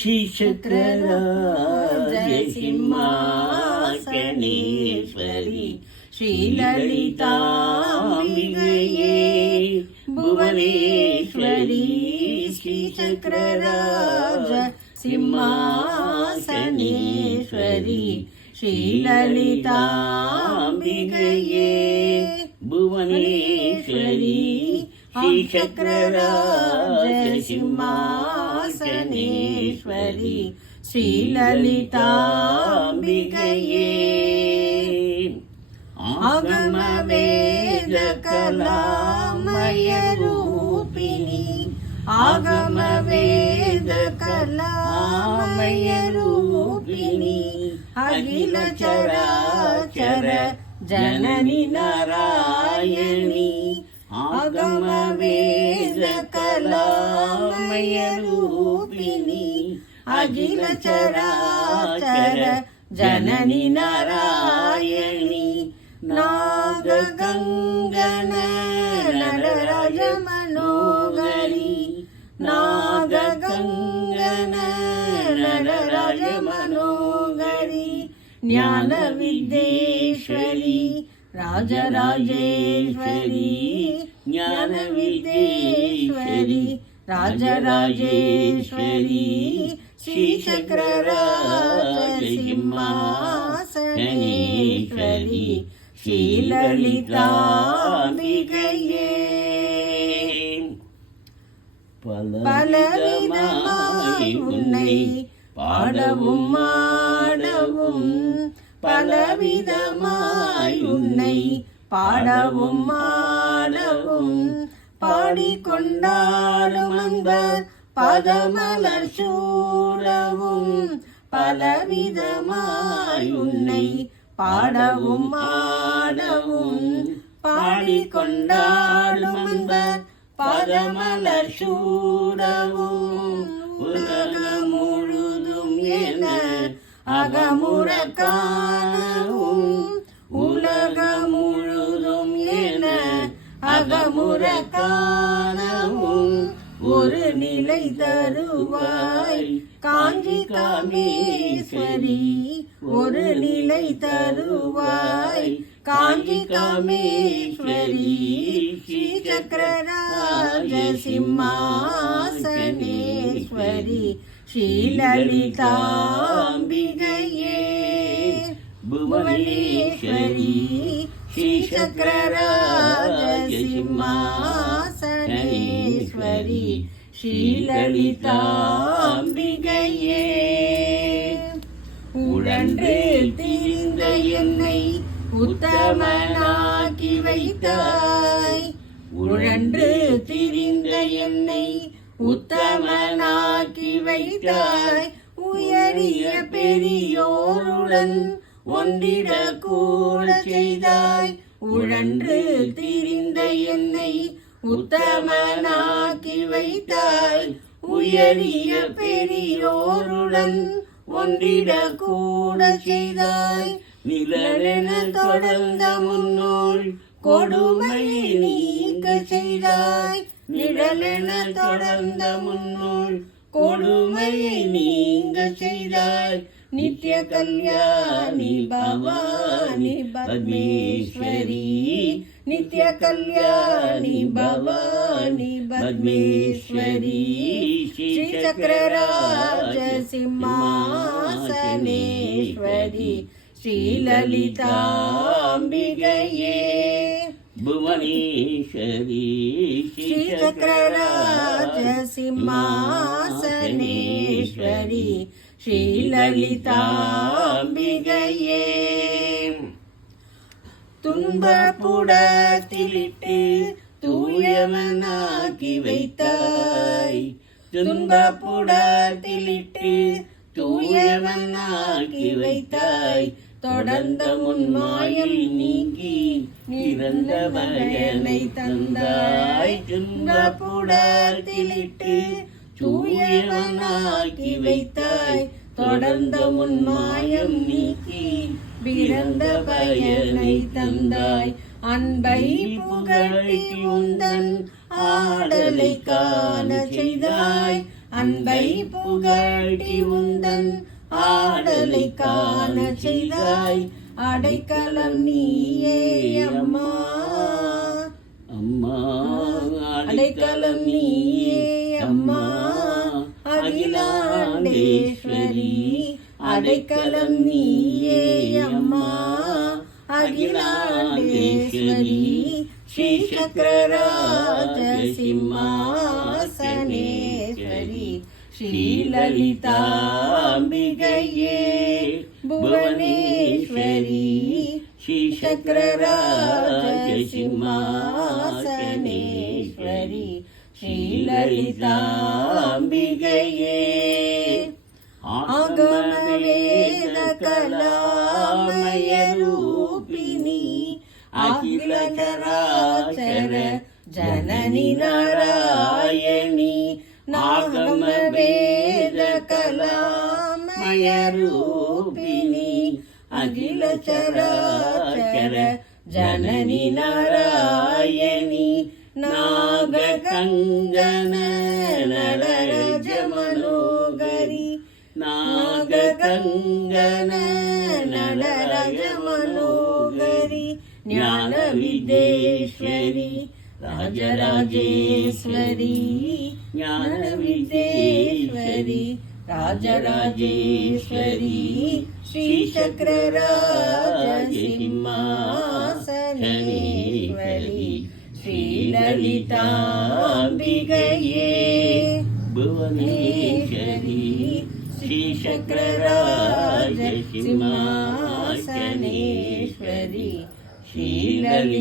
श्रीचक्रराजसिंहासनेश्वरी श्रीललिताम्बिकये भुवनेश्वरी श्रीचक्रराजसिंहासनेश्वरी श्रीललिताम्बिकये भुवनेश्वरी श्रीचक्रराजसिंहासनेश्वरी श्रीललिताम्बिकये आगमवेदकलामयरूपिणी आगमवेदकलामयरूपिणी अखिल चराचर जननी नारायणी आगमवेदकलामयरूपिणी अखिल चराचर जननी नारायणी नागगङ्गन नटराज मनोहरी नागगङ्गन नटराज मनोहरी ज्ञानविद्येश्वरी राजराजेश्वरी ज्ञानविद्येश्वरी राजराजेश्वरी श्रीचक्रराजसिंहासनेश्वरी श्रीललिताम्बिकये பலவிதமாய் உன்னை பாடவும் ஆடவும் பலவிதமாய் உன்னை பாடவும் ஆடவும் பாடிக்கொண்டாடும் அன்பர் பதமலர் சூடவும் பலவிதமாய் உன்னை பாடவும் ஆடவும் பாடிக்கொண்டாடும் அன்பர் பதமலர் சூடவும் உலகம் முழுதும் என அகமுற காணவும் உலகம் முழுதும் என அகமுற காணவும் ஒரு நிலை தருவாய் காஞ்சி காமேஸ்வரி ஒரு நிலை தருவாய் காஞ்சி காமேஸ்வரி श्रीचक्रराजसिंहासनेश्वरी श्रीललिताम्बिकये भुवनेश्वरी श्रीचक्रराजसिंहासनेश्वरी श्रीललिताम्बिकये உழன்று திரிந்த என்னை உத்தமனாக்கி வைத்தாய் உழன்று திரிந்த என்னை உத்தமனாக்கி வைத்தாய் உயரிய பெரியோருடன் ஒன்றிட கூட செய்தாய் உழன்று திரிந்த என்னை உத்தமனாக்கி வைத்தாய் உயரிய பெரியோருடன் ஒன்றிட கூட செய்தாய் நிழலென தொடர்ந்த முன்னோள் கொடுமையை நீக்க செய்தாய் நிழலென தொடர்ந்த முன்னோள் கொடுமையை நீங்க செய்தாய் நித்ய கல்யாணி பவானி பத்மேஸ்வரி நித்ய கல்யாணி பவானி பத்மேஸ்வரி श्रीचक्रराजसिंहासनेश्वरी श्रीललिताम्बिकये भुवनेश्वरी श्रीचक्रराजसिंहासनेश्वरी श्रीललिताम्बिकये துன்பப்புடத்திலிட்டு தூயவனாக்கி வைத்தாய் துன்பப்புடத்திலிட்டு தூயவனாக்கி வைத்தாய் தொடர்ந்த முன்மாயில் நீக்கி நிறந்த பயனை தந்தாய் துன்பப்புடத்திலிட்டு தூயவனாக்கி வைத்தாய் தொடர்ந்த முன்மாயம் நீக்கி பிறந்த பயனை தந்தாய் அன்பை புகழி உந்தன் ஆடலை காண செய்தாய் அன்பை புகழ்த்தி உந்தன் ஆடலை காண செய்தாய். அடைக்கலம் நீயே அம்மா, அம்மா அடைக்கலம் நீயே அம்மா. அகிலாண்டேஸ்வரி அடைக்கலம் நீயே அம்மா. அகிலாண்டேஸ்வரி ஸ்ரீ சக்கரராஜ சிம்மாசனேஸ்வரி ஸ்ரீலலிதாம்பிகையே புவனேஸ்வரி ஸ்ரீ சக்கரராஜ சிம்மாசனேஸ்வரி ஸ்ரீலலிதாம்பிகையே ஆகம வேத கலாமய ரூபிணி அகில சராச்சர ஜனனி நாராயணி. நாகம வேத கலாமய ரூபிணி அகில சராச்சர ஜனனி நாராயணி. நாக கங்கன நடரஜ மனோகரி நாக கங்கன நடரஜ மனோகரி. ஞான வித்யேஸ்வரி ராஜராஜேஸ்வரி ஞான வித்யேஸ்வரி ராஜராஜேஸ்வரி ஸ்ரீ சக்கரராஜ சிம்மாசனேஸ்வரி ஸ்ரீலலிதாம்பிகையே புவனேஸ்வரி ஸ்ரீ சக்கரராஜ சிம்மாசனேஸ்வரி ஸ்ரீலலிதாம்பிகையே.